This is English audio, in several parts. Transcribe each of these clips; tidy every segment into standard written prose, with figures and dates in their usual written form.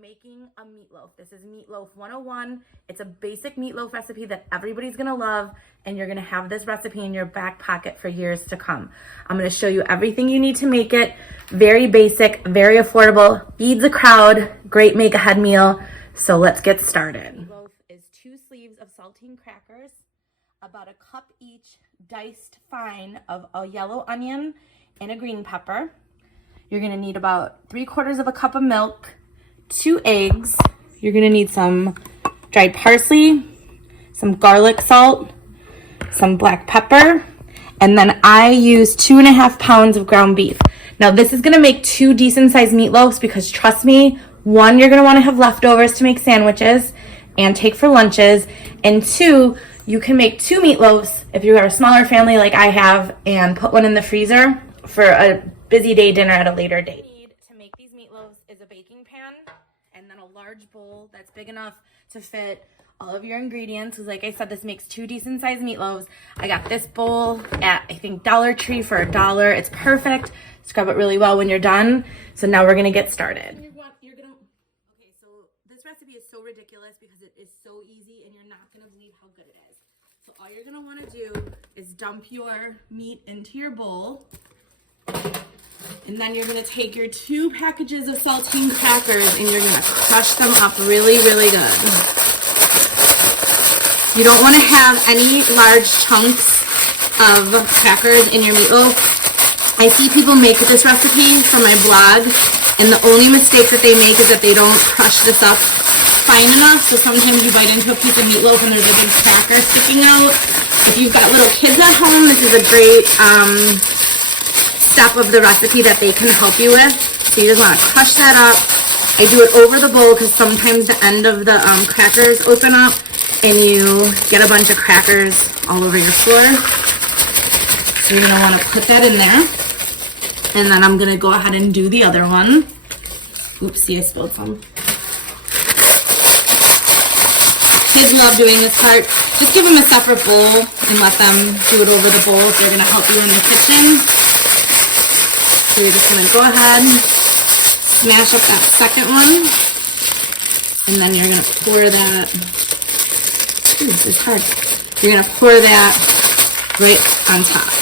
making a meatloaf. This is Meatloaf 101. It's a basic meatloaf recipe that everybody's gonna love, and you're gonna have this recipe in your back pocket for years to come. I'm gonna show you everything you need to make it. Very basic, very affordable, feeds a crowd, great make-ahead meal. So let's get started. Meatloaf is 2 sleeves of saltine crackers, about a cup each diced fine of a yellow onion and a green pepper. You're gonna need about 3/4 of a cup of milk, 2 eggs. You're gonna need some dried parsley, some garlic salt, some black pepper, and then I use 2.5 pounds of ground beef. Now this is gonna make 2 decent sized meatloaves because trust me, 1, you're gonna wanna have leftovers to make sandwiches and take for lunches, and 2, you can make 2 meatloaves if you have a smaller family like I have and put one in the freezer for a busy day dinner at a later date. What you need to make these meatloaves is a baking pan and then a large bowl that's big enough to fit all of your ingredients. Because like I said, this makes 2 decent sized meatloaves. I got this bowl at, I think, Dollar Tree for $1. It's perfect. Scrub it really well when you're done. So now we're gonna get started. Okay, so this recipe is so ridiculous because it is so easy and you're not gonna believe how good it is. So all you're gonna wanna do is dump your meat into your bowl. And then you're gonna take your 2 packages of saltine crackers and you're gonna crush them up really, really good. You don't wanna have any large chunks of crackers in your meatloaf. I see people make this recipe for my blog, and the only mistake that they make is that they don't crush this up fine enough. So sometimes you bite into a piece of meatloaf and there's a big cracker sticking out. If you've got little kids at home, this is a great step of the recipe that they can help you with. So you just want to crush that up. I do it over the bowl because sometimes the end of the crackers open up and you get a bunch of crackers all over your floor. So you're going to want to put that in there. And then I'm going to go ahead and do the other one. Oopsie, I spilled some. Kids love doing this part. Just give them a separate bowl and let them do it over the bowl if they're going to help you in the kitchen. So you're just gonna go ahead, smash up that second one, and then you're gonna pour that, ooh, this is hard. You're gonna pour that right on top.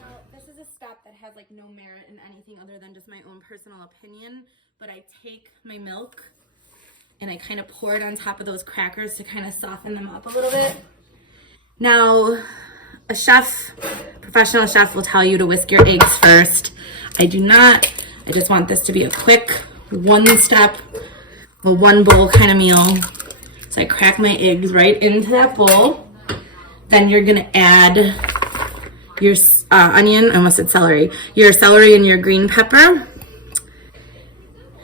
Now, this is a step that has like no merit in anything other than just my own personal opinion, but I take my milk and I kind of pour it on top of those crackers to kind of soften them up a little bit. Now, a chef, professional chef will tell you to whisk your eggs first. I do not. I just want this to be a quick 1-step, a 1-bowl kind of meal. So I crack my eggs right into that bowl. Then you're gonna add your onion, I almost said celery, your celery and your green pepper.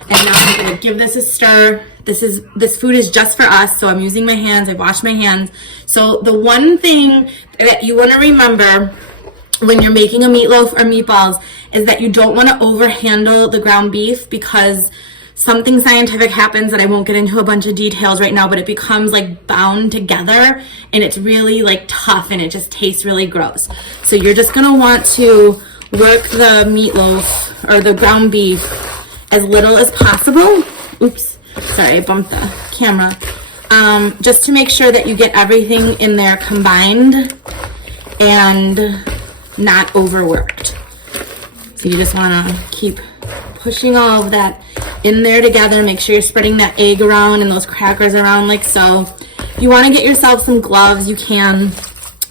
And now I'm gonna give this a stir. This food is just for us, so I'm using my hands. I wash my hands. So the one thing that you want to remember when you're making a meatloaf or meatballs is that you don't want to overhandle the ground beef because something scientific happens that I won't get into a bunch of details right now, but it becomes like bound together and it's really like tough and it just tastes really gross. So you're just going to want to work the meatloaf or the ground beef as little as possible. Oops. Sorry, I bumped the camera. Just to make sure that you get everything in there combined and not overworked. So you just want to keep pushing all of that in there together. Make sure you're spreading that egg around and those crackers around like so. If you want to get yourself some gloves, you can.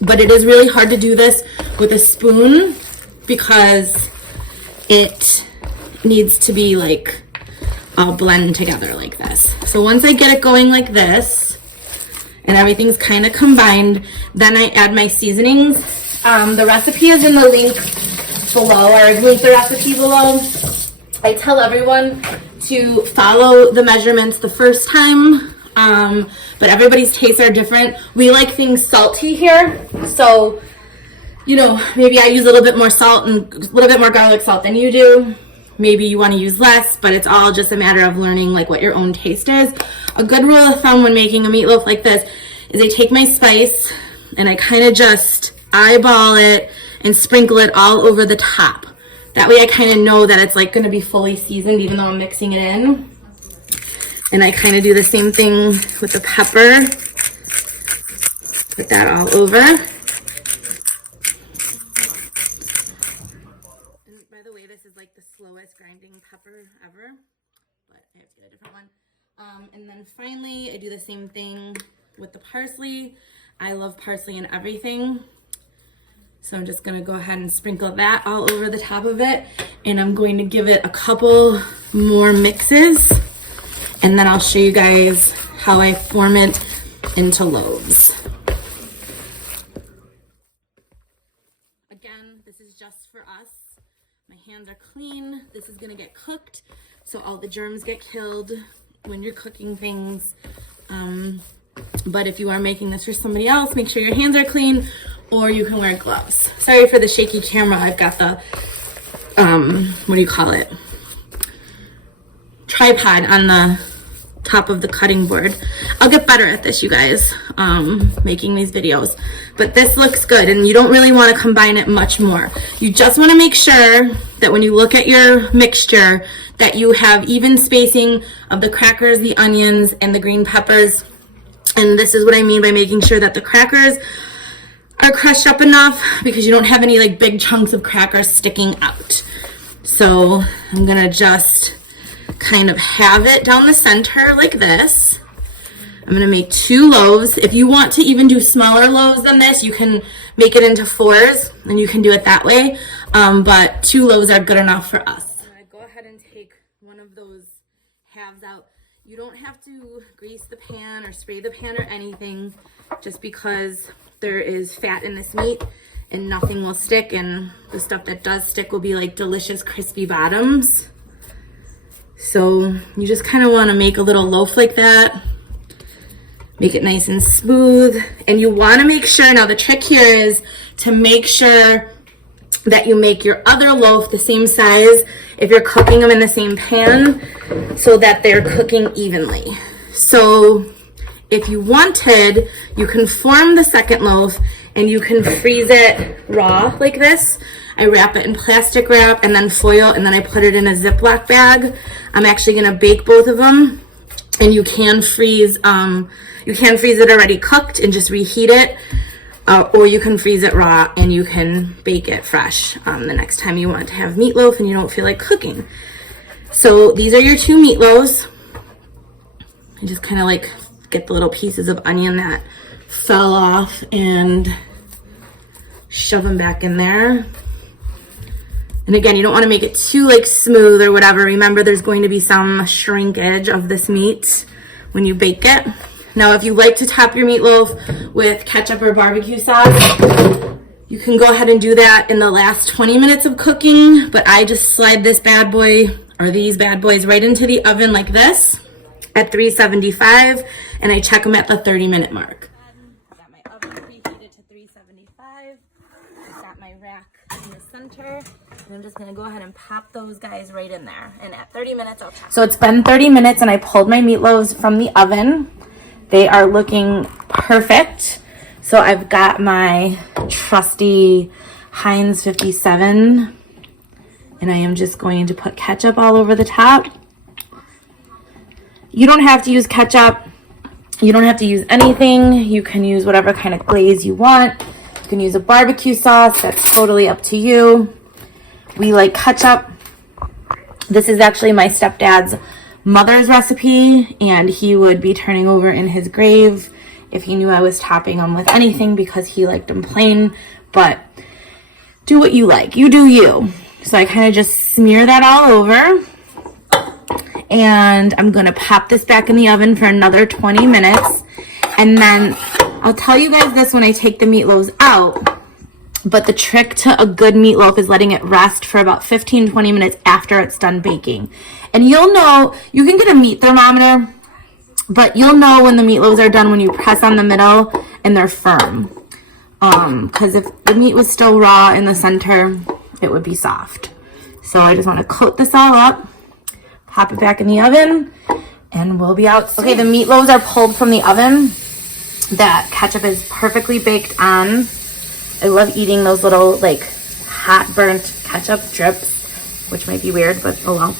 But it is really hard to do this with a spoon because it needs to be like all blend together like this. So once I get it going like this and everything's kind of combined, then I add my seasonings. The recipe is in the link below, or I've linked the recipe below. I tell everyone to follow the measurements the first time, but everybody's tastes are different. We like things salty here, so you know, maybe I use a little bit more salt and a little bit more garlic salt than you do. Maybe you want to use less, but it's all just a matter of learning like what your own taste is. A good rule of thumb when making a meatloaf like this is I take my spice and I kind of just eyeball it and sprinkle it all over the top. That way I kind of know that it's like going to be fully seasoned even though I'm mixing it in. And I kind of do the same thing with the pepper. Put that all over. And by the way, this is like the slowest grinding pepper ever, but I have to get a different one. And then finally, I do the same thing with the parsley. I love parsley in everything. So I'm just gonna go ahead and sprinkle that all over the top of it. And I'm going to give it a couple more mixes. And then I'll show you guys how I form it into loaves. Again, this is just for us. My hands are clean. This is gonna get cooked, so all the germs get killed when you're cooking things. But if you are making this for somebody else, make sure your hands are clean, or you can wear gloves. Sorry for the shaky camera. I've got the, what do you call it? Tripod on the top of the cutting board. I'll get better at this, you guys, making these videos. But this looks good, and you don't really want to combine it much more. You just want to make sure that when you look at your mixture, that you have even spacing of the crackers, the onions, and the green peppers. And this is what I mean by making sure that the crackers are crushed up enough, because you don't have any like big chunks of crackers sticking out. So I'm gonna just kind of have it down the center like this. I'm gonna make 2 loaves. If you want to even do smaller loaves than this, you can make it into 4s, and you can do it that way. But 2 loaves are good enough for us. I'm gonna go ahead and take one of those halves out. You don't have to grease the pan or spray the pan or anything, just because there is fat in this meat and nothing will stick, and the stuff that does stick will be like delicious crispy bottoms. So you just kind of want to make a little loaf like that. Make it nice and smooth. And you want to make sure, now the trick here is to make sure that you make your other loaf the same size if you're cooking them in the same pan, so that they're cooking evenly. So if you wanted, you can form the second loaf and you can freeze it raw like this. I wrap it in plastic wrap and then foil, and then I put it in a Ziploc bag. I'm actually gonna bake both of them, and you can freeze it already cooked and just reheat it, or you can freeze it raw and you can bake it fresh the next time you want to have meatloaf and you don't feel like cooking. So these are your 2 meatloaves. I just kind of like get the little pieces of onion that fell off and shove them back in there. And again, you don't want to make it too like smooth or whatever. Remember, there's going to be some shrinkage of this meat when you bake it. Now, if you like to top your meatloaf with ketchup or barbecue sauce, you can go ahead and do that in the last 20 minutes of cooking. But I just slide this bad boy, or these bad boys, right into the oven like this at 375, and I check them at the 30-minute mark. I've got my oven preheated to 375. I've got my rack in the center, and I'm just gonna go ahead and pop those guys right in there. And at 30 minutes, I'll check. So it's been 30 minutes, and I pulled my meatloaves from the oven. They are looking perfect. So I've got my trusty Heinz 57, and I am just going to put ketchup all over the top. You don't have to use ketchup. You don't have to use anything. You can use whatever kind of glaze you want. You can use a barbecue sauce. That's totally up to you. We like ketchup. This is actually my stepdad's mother's recipe, and he would be turning over in his grave if he knew I was topping them with anything, because he liked them plain. But do what you like. You do you. So I kind of just smear that all over. And I'm going to pop this back in the oven for another 20 minutes. And then I'll tell you guys this when I take the meatloaves out. But the trick to a good meatloaf is letting it rest for about 15-20 minutes after it's done baking. And you'll know, you can get a meat thermometer, but you'll know when the meatloaves are done when you press on the middle and they're firm. Because if the meat was still raw in the center, it would be soft. So I just want to coat this all up. Pop it back in the oven, and we'll be out. Okay, the meatloaves are pulled from the oven. That ketchup is perfectly baked on. I love eating those little, like, hot burnt ketchup drips. which might be weird, but oh well.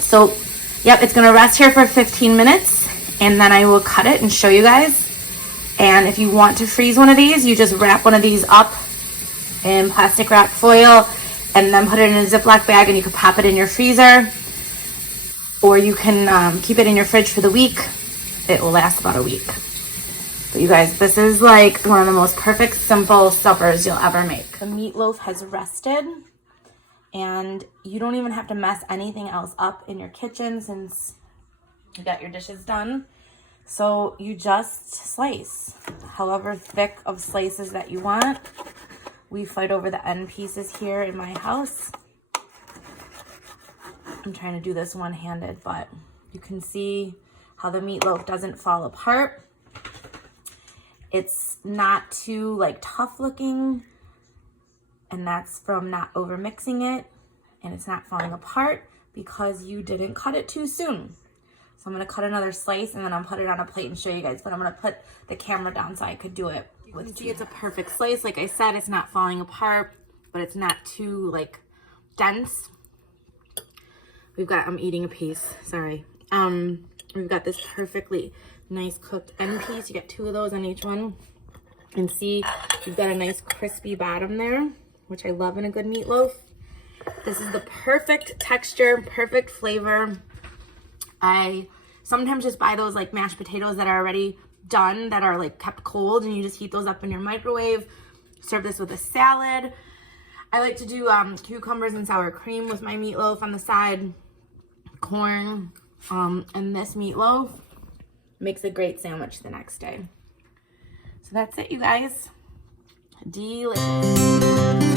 So, yep, it's gonna rest here for 15 minutes, and then I will cut it and show you guys. And if you want to freeze one of these, you just wrap one of these up in plastic wrap foil and then put it in a Ziploc bag, and you can pop it in your freezer, or you can keep it in your fridge for the week. It will last about a week. But you guys, this is like one of the most perfect simple suppers you'll ever make. The meatloaf has rested, and you don't even have to mess anything else up in your kitchen since you got your dishes done. So you just slice however thick of slices that you want. We fight over the end pieces here in my house. I'm trying to do this one-handed, but you can see how the meatloaf doesn't fall apart. It's not too like tough looking, and that's from not over mixing it, and it's not falling apart because you didn't cut it too soon. So I'm gonna cut another slice and then I'll put it on a plate and show you guys, but I'm gonna put the camera down so I could do it. You can see it's a perfect slice. Like I said, it's not falling apart, but it's not too like dense. We've got, I'm eating a piece, sorry. We've got this perfectly nice cooked end piece. You get 2 of those on each one. And see, you've got a nice crispy bottom there, which I love in a good meatloaf. This is the perfect texture, perfect flavor. I sometimes just buy those like mashed potatoes that are already done, that are like kept cold, and you just heat those up in your microwave. Serve this with a salad. I like to do cucumbers and sour cream with my meatloaf on the side, corn, and this meatloaf makes a great sandwich the next day. So that's it, you guys. Delicious.